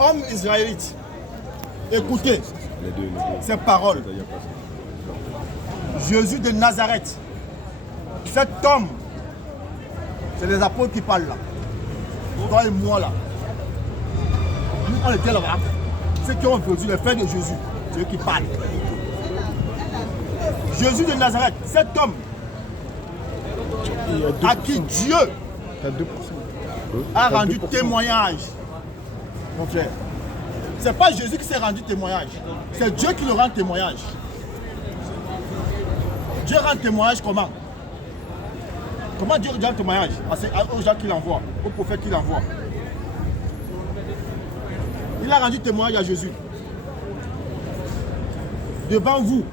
Hommes israélites, écoutez ces paroles. Jésus de Nazareth, cet homme, c'est les apôtres qui parlent là. Toi et moi là. Nous, on était là-bas. Ceux qui ont vu les frères de Jésus, c'est eux qui parlent. Jésus de Nazareth, cet homme à qui Dieu a rendu témoignage. Mon frère, ce n'est pas Jésus qui s'est rendu témoignage, c'est Dieu qui le rend témoignage. Dieu rend témoignage comment? Comment Dieu rend témoignage aux gens qu'il envoie, aux prophètes qu'il envoie? Il a rendu témoignage à Jésus. Devant vous,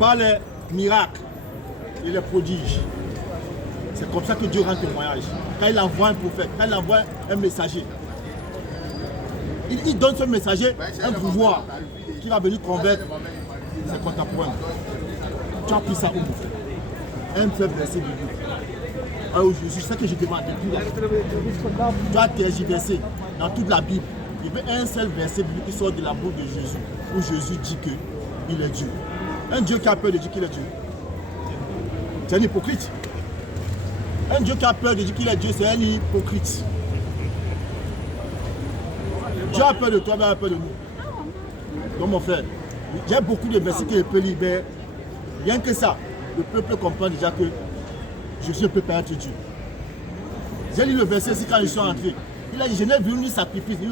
par les miracles et les prodiges. C'est comme ça que Dieu rend témoignage. Quand il envoie un prophète, quand il envoie un messager, il donne ce messager un pouvoir qui va venir convaincre ses contemporains. Tu as pris ça où, mon frère? Un faible verset biblique. Alors Jésus, c'est ce que je demande depuis là. Tu as tergiversé dans toute la Bible. Il y avait un seul verset biblique qui sort de la bouche de Jésus, où Jésus dit qu'il est Dieu. Un Dieu qui a peur de dire qu'il est Dieu. C'est un hypocrite. Un Dieu qui a peur de dire qu'il est Dieu, c'est un hypocrite. Dieu a peur de toi, mais il a peur de nous. Donc mon frère, j'ai beaucoup de versets que je peux libérer. Rien que ça, le peuple comprend déjà que Jésus ne peut pas être Dieu. J'ai lu le verset ici quand je suis entré. Il a dit, je n'ai vu ni sacrifice, ni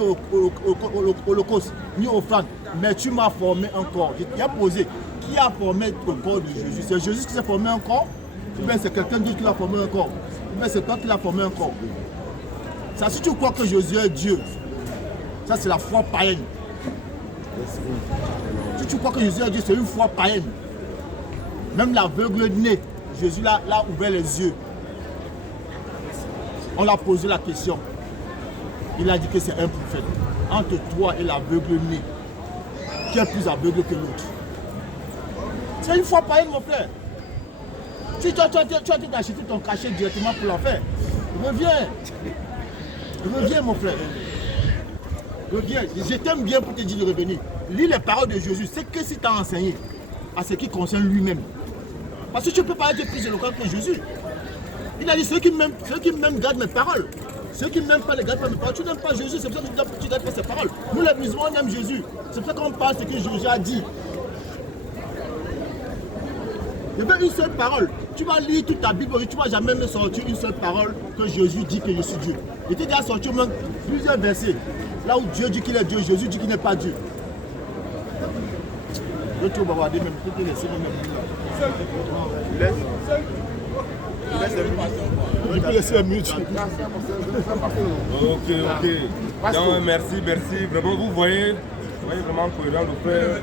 holocauste, ni offrande, mais tu m'as formé un corps. Il a posé, qui a formé le corps de Jésus? C'est Jésus qui s'est formé un corps? Ou bien c'est quelqu'un d'autre qui l'a formé un corps? Ou bien c'est toi qui l'a formé un corps? Ça, si tu crois que Jésus est Dieu, ça c'est la foi païenne. Si tu crois que Jésus est Dieu, c'est une foi païenne. Même l'aveugle né, Jésus l'a ouvert les yeux. On l'a posé la question. Il a dit que c'est un prophète. Entre toi et l'aveugle né, qui est plus aveugle que l'autre? C'est une foi païenne, mon frère. Si tu as acheté ton cachet directement pour l'enfer, reviens mon frère. Reviens. Je t'aime bien pour te dire de revenir. Lis les paroles de Jésus. C'est que si tu as enseigné à ce qui concerne lui-même. Parce que tu ne peux pas être plus éloquent que Jésus. Il a dit ceux qui m'aiment gardent mes paroles. Ceux qui ne m'aiment pas ne gardent pas mes paroles. Tu n'aimes pas Jésus, c'est pour ça que tu ne gardes pas ses paroles. Nous les musulmans, on aime Jésus. C'est pour ça qu'on parle de ce que Jésus a dit. Je veux une seule parole. Tu vas lire toute ta Bible, tu ne vas jamais me sortir une seule parole que Jésus dit que je suis Dieu. Il était déjà sorti au moins plusieurs versets. Là où Dieu dit qu'il est Dieu, Jésus dit qu'il n'est pas Dieu. Tu vas regarder même, tu peux te laisser même. Laisse. Il peut laisser un minute. Ok. Non, merci. Vraiment, vous voyez vraiment cohérent le frère.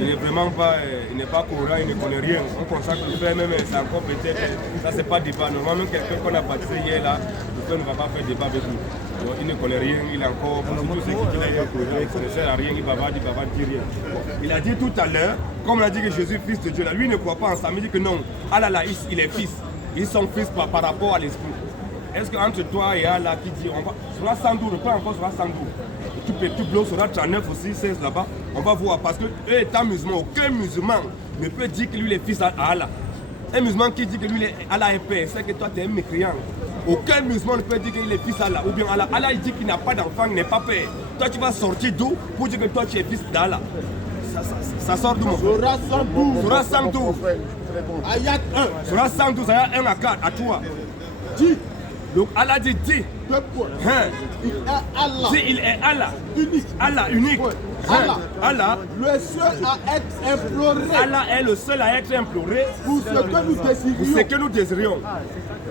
Il n'est vraiment pas, il n'est pas courant, il ne connaît rien. On consacre le frère même, c'est encore peut-être, ça c'est pas débat. Normalement, quelqu'un qu'on a baptisé hier là, le frère ne va pas faire débat avec nous. Donc, il ne connaît rien, il est encore, pour tous ceux qui disent qu'il est courant, il ne sert à rien, il va pas dire rien. Il a dit tout à l'heure, comme on a dit que Jésus est fils de Dieu, là, lui il ne croit pas en ça, mais il dit que non, Allah là, il est fils. Ils sont fils par rapport à l'esprit. Est-ce qu'entre toi et Allah qui dit, on va, sera 112, le frère encore sera 112. Tout bloc sera 39 aussi, 16 là-bas. On va voir, parce que eux étant musulmans, aucun musulman ne peut dire que lui est fils d'Allah. Un musulman qui dit que lui Allah est père, c'est que toi tu es un mécréant. Aucun musulman ne peut dire qu'il est fils d'Allah. Ou bien Allah, Allah il dit qu'il n'a pas d'enfant, il n'est pas père. Toi tu vas sortir d'où pour dire que toi tu es fils d'Allah? Ça sort d'où? Sera 112. Ayat 1. Sera 112, ayat 1 à 4, à toi. Dis. Donc Allah dit, dis. Il est Allah. Unique. Allah unique. Allah, le seul à être imploré. Allah est le seul à être imploré pour ce que nous désirions.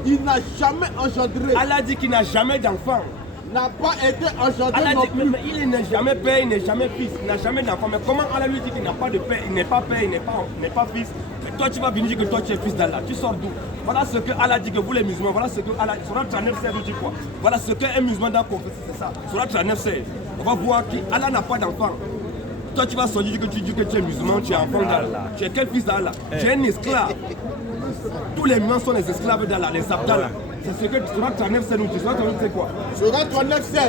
Il n'a jamais engendré. Allah dit qu'il n'a jamais d'enfant. N'a pas été engendré. Allah dit, mais il n'est jamais père, il n'est jamais fils, il n'a jamais d'enfant. Mais comment Allah lui dit qu'il n'a pas de père, il n'est pas père, il n'est pas fils? Et toi tu vas venir dire que toi tu es fils d'Allah. Tu sors d'où? Voilà ce que Allah dit que vous les musulmans, voilà ce que Allah, Surah 39:16 nous dit quoi? Voilà ce qu'un musulman doit confesser, c'est ça. Surah 39:16. On va voir qu'Allah n'a pas d'enfant. Toi tu vas sortir que tu dis que tu es musulman, tu es enfant d'Allah. Tu es quel fils d'Allah? Tu es un esclave. Tous les musulmans sont les esclaves d'Allah, les abdallah. C'est ce que Surat 39 c'est nous dit. Surat 39 c'est quoi? Surat 39 c'est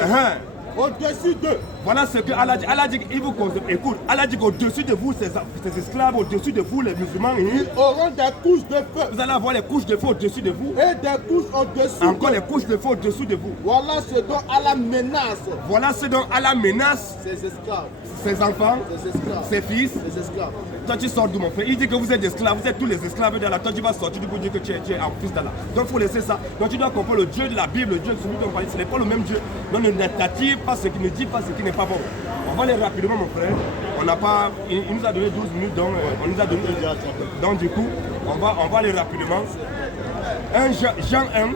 au-dessus d'eux. Voilà ce que Allah dit. Allah dit qu'il vous conserve. Écoute, Allah dit qu'au-dessus de vous, ces esclaves, au-dessus de vous, les musulmans, ils auront des couches de feu. Vous allez avoir les couches de feu au-dessus de vous. Et des couches au-dessus. Encore les couches de feu au-dessus de vous. Voilà ce dont Allah menace. Voilà ce dont Allah menace. Ses esclaves. Ses enfants. Ses esclaves. Ses fils. Ses esclaves. Toi tu sors d'où mon frère? Il dit que vous êtes esclaves, vous êtes tous les esclaves d'Allah. Toi tu vas sortir pour dire que tu es un fils d'Allah. Donc il faut laisser ça. Donc tu dois comprendre le Dieu de la Bible, le Dieu de celui dont on parle. Ce n'est pas le même Dieu. Donc ne t'attire pas ce qui ne dit pas ce qui n'est pas bon. On va aller rapidement mon frère. On n'a pas. Il nous a donné 12 minutes, donc on nous a donné. Donc du coup, on va aller rapidement. Jean 1.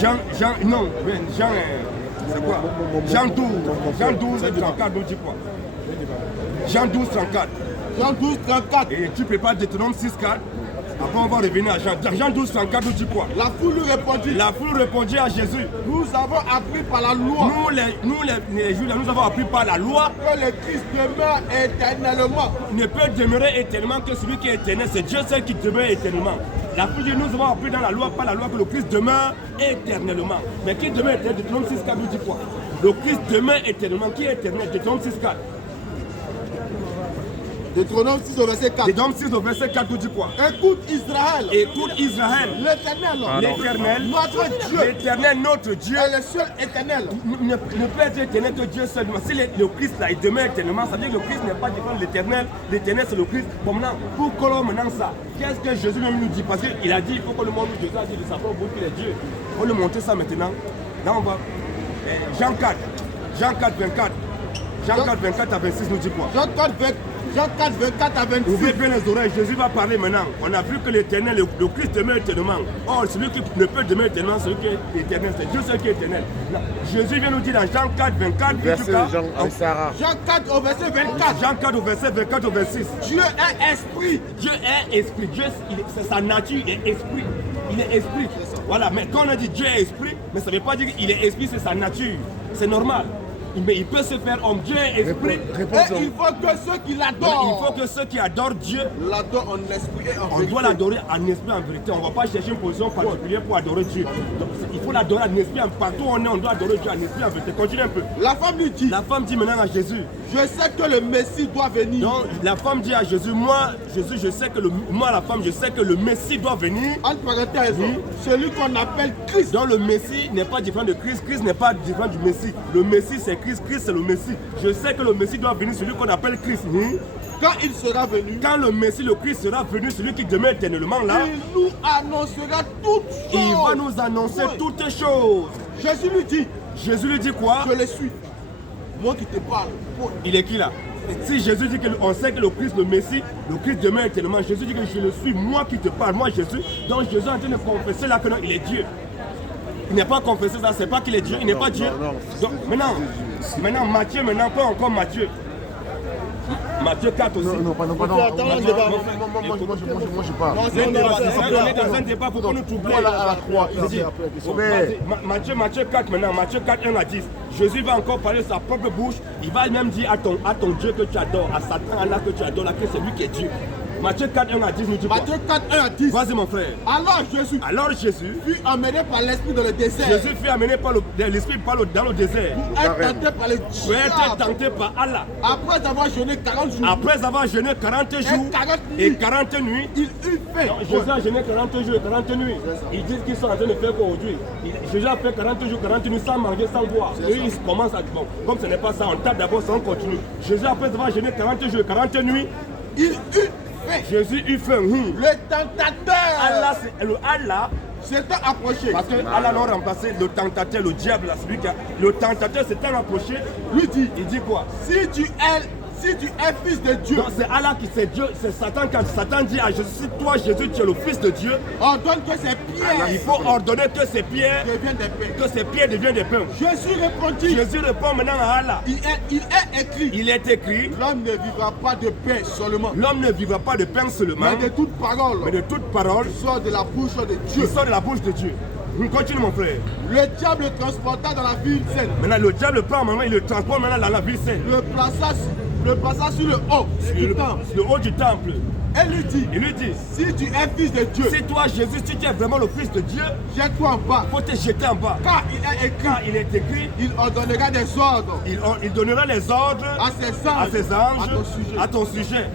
Jean c'est quoi? Jean 12. Jean 12 et 34 nous dit quoi? Jean 12, 34. Jean 12, 34. Et tu prépares Deutéronome 6, 4. Après, on va revenir à Jean. Jean 12, 34 nous dit quoi? La foule lui répondit. La foule répondit à Jésus. Nous avons appris par la loi. Nous les Juifs, nous avons appris par la loi que le Christ demeure éternellement. Ne peut demeurer éternellement que celui qui est éternel. C'est Dieu seul qui demeure éternellement. La foule dit, nous avons appris dans la loi, par la loi, que le Christ demeure éternellement. Mais qui demeure éternellement? Deutéronome 6, 4 nous dit quoi? Le Christ demeure éternellement. Qui est éternel? Deutéronome 6, 4. Deutéronome 6 au verset 4. Deutéronome 6 au verset 4 nous dit quoi? Écoute Israël. Écoute Israël. L'éternel. Notre Dieu. L'éternel, notre Dieu. Est le seul éternel. Ne peut être éternel que Dieu seul. Si le Christ là, il demeure éternellement, ça veut dire que le Christ n'est pas différent de l'éternel. L'éternel c'est le Christ. Bon maintenant, pour que l'on maintenant ça, qu'est-ce que Jésus même nous dit? Parce qu'il a dit, il faut que le monde nous dise, Jésus a dit de savoir au bout qu'il est Dieu. Il faut le montrer ça maintenant. Là on va. Jean 4. Jean 4, 24. Jean 4, 24 à 26 nous dit quoi? Jean 4, 24 à 26. Ouvrez bien les oreilles, Jésus va parler maintenant. On a vu que l'éternel, le Christ demeure éternellement. Or, celui qui ne peut demeurer éternellement, celui qui est éternel, c'est Dieu seul qui est éternel. Non. Jésus vient nous dire dans Jean 4, 24, Jean 4 au verset 24. Jean 4 au verset 24 au 26. Dieu est esprit. Dieu est esprit. Dieu, c'est sa nature, il est esprit. Il est esprit. Voilà, mais quand on a dit Dieu est esprit, mais ça ne veut pas dire qu'il est esprit, c'est sa nature. C'est normal. Mais il peut se faire homme. Dieu est esprit. Et il faut que ceux qui l'adorent. Il faut que ceux qui adorent Dieu l'adorent en esprit et en on vérité. doit l'adorer en esprit en vérité. On ne va pas chercher une position particulière pour adorer Dieu. Donc, il faut l'adorer en esprit. Partout où on est, on doit adorer Dieu en esprit en vérité. Continue un peu. La femme lui dit. La femme dit maintenant à Jésus. Je sais que le Messie doit venir. Donc la femme dit à Jésus, moi, Jésus, je sais que la femme, je sais que le Messie doit venir. Entre parenthèses, celui qu'on appelle Christ. Donc le Messie n'est pas différent de Christ. Christ n'est pas différent du Messie. Le Messie c'est Christ. Christ c'est le Messie. Je sais que le Messie doit venir, celui qu'on appelle Christ. Quand il sera venu, quand le Messie, le Christ sera venu, celui qui demeure éternellement là, il nous annoncera toutes choses. Il va nous annoncer toutes choses. Jésus lui dit quoi? Je le suis. Moi qui te parle. Il est qui là? Si Jésus dit qu'on sait que le Christ, le Messie, le Christ demeure éternellement, Jésus dit que je le suis, moi qui te parle, moi Jésus. Donc Jésus est en train de confesser là que non, il est Dieu. Il n'est pas confessé ça, c'est pas qu'il est Dieu, il n'est pas Dieu. Donc maintenant Matthieu, pas encore Matthieu. Matthieu 4 aussi. Non. Moi je parle. On est dans un débat pour qu'on nous trouble. Voilà à la croix. Matthieu 4 maintenant, Matthieu 4, 1 à 10. Jésus va encore parler de sa propre bouche. Il va même dire à ton Dieu que tu adores, à Satan, Allah que tu adores, là, que c'est lui qui est Dieu. Matthieu 4, 1 à 10 nous dit quoi? Matthieu 4, 1 à 10. Vas-y mon frère. Alors Jésus fut amené par l'esprit dans le désert. Jésus fut amené par l'esprit dans le désert. Pour être tenté par le diable. Pour être tenté par Allah. Après avoir jeûné 40 jours. Après avoir jeûné 40 jours et 40 nuits. Il eut faim. Jésus a jeûné 40 jours et 40 nuits. Ils disent qu'ils sont en train de faire quoi aujourd'hui? Jésus a fait 40 jours, 40 nuits sans manger, sans boire. Et ils commencent à dire, bon, comme ce n'est pas ça, on tape d'abord, ça on continue. Jésus après avoir jeûné 40 jours et 40 nuits. Il eut Jésus eut faim. Le tentateur. Allah s'est approché. Parce que Allah l'a remplacé le tentateur, le diable, celui qui a. Le tentateur s'est approché. Lui dit, il dit quoi? Si tu es fils de Dieu. Donc c'est Allah qui c'est Dieu, c'est Satan. Quand Satan dit à Jésus, si toi Jésus tu es le fils de Dieu, ordonne que ces pierres. Il faut ordonner que ces pierres deviennent des pains. Que ces pierres deviennent des pains. Jésus répond maintenant à Allah. Il est écrit. L'homme ne vivra pas de pain seulement. L'homme ne vivra pas de pain seulement. Mais de toute parole. Qui sort de la bouche de Dieu. Qui sort de la bouche de Dieu. Continue mon frère. Le diable le transporta dans la ville sainte. Maintenant le diable prend maintenant, il le transporte maintenant dans la ville sainte. Le plaça le passant sur le haut du temple. Le haut du temple. Elle lui dit, si tu es fils de Dieu, si toi Jésus, si tu es vraiment le fils de Dieu, jette-toi en bas. Faut te jeter en bas. Car il est écrit, il ordonnera des ordres. Il donnera les ordres à ses anges, à ton sujet.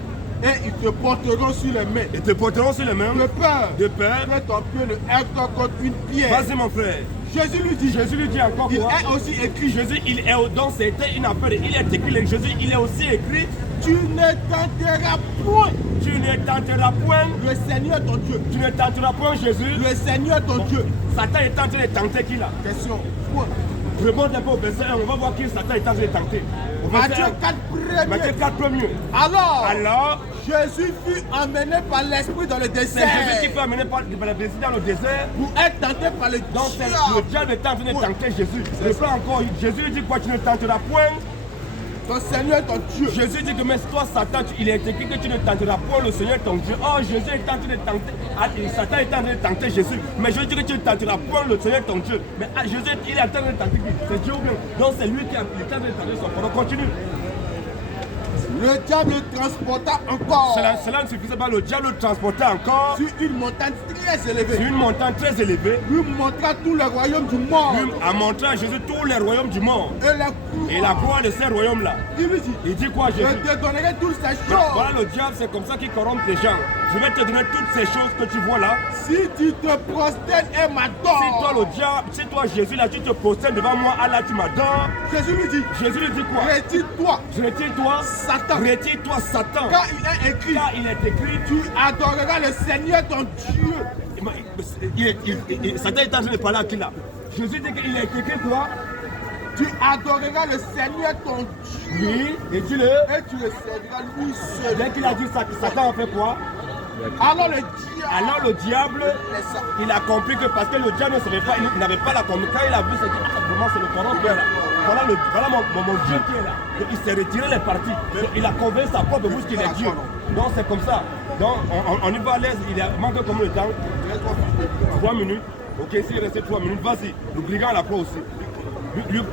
Et ils te porteront sur les mains. Ils te porteront sur les mains. De peur. Que ton pied ne heurte contre une pierre. Vas-y mon frère. Jésus lui dit encore quoi? Il est aussi écrit. Jésus, il est donc c'était une affaire. Il est écrit. Jésus, il est aussi écrit. Tu ne tenteras point. Tu ne tenteras point. Le Seigneur ton Dieu. Tu ne tenteras point Jésus. Le Seigneur ton Dieu. Satan est en train de tenter qui là? Question. Point. Je remonte un peu au verset 1. On va voir qui Satan est en train de tenter. Matthieu 4 premiers. Matthieu 4 premiers. Alors, Jésus fut emmené par l'esprit dans le désert. C'est Jésus qui fut emmené par l'esprit dans le désert. Pour être tenté par le diable. Donc le diable est en train de tenter Jésus. Je prends encore. Jésus dit quoi? Tu ne tenteras point. Ton Seigneur ton Dieu. Jésus dit que mais toi Satan, il est écrit que tu ne tenteras point le Seigneur ton Dieu. Oh, Jésus est en train de tenter. Satan est en train de tenter Jésus. Mais Jésus dit que tu ne tenteras point le Seigneur ton Dieu. Mais Jésus, il est en train de tenter qui? C'est Dieu ou bien? Donc c'est lui qui est en train de tenter son corps. Continue. Le diable le transporta encore. Cela ne suffisait pas. Le diable le transporta encore. Sur une montagne très élevée. Sur une montagne très élevée. Lui montra tous les royaumes du monde. Lui a montré à Jésus tous les royaumes du monde. Et la croix de ces royaumes-là. Il dit quoi Jésus? Je te donnerai toutes ces choses. Voilà le diable, c'est comme ça qu'il corrompt les gens. Je vais te donner toutes ces choses que tu vois là. Si tu te prosternes et m'adores. Si toi le diable, si toi Jésus là, tu te prosternes devant moi, Allah tu m'adores. Jésus lui dit quoi? Retire-toi. Retire-toi. Satan. Retire-toi Satan. Car il est écrit. Tu adoreras le Seigneur ton Dieu. Satan est en train de parler à qui là? Jésus dit qu'il est écrit quoi? Tu adoreras le Seigneur ton Dieu. Oui, et tu le serviras lui seul. Dès qu'il a dit ça, Satan a fait quoi? Alors le diable, il a compris que parce que le diable ne savait pas, il n'avait pas la compris. Quand il a vu, c'est vraiment c'est le corrompeur là. Voilà mon Dieu qui est là. Donc, il s'est retiré les parties. Donc, il a convaincu sa propre bouche qu'il est Dieu. Donc c'est comme ça. Donc on y va à l'aise. Il manque combien de temps? 3 minutes. Ok, s'il restait 3 minutes, vas-y. Le brigand à la croix aussi. Luc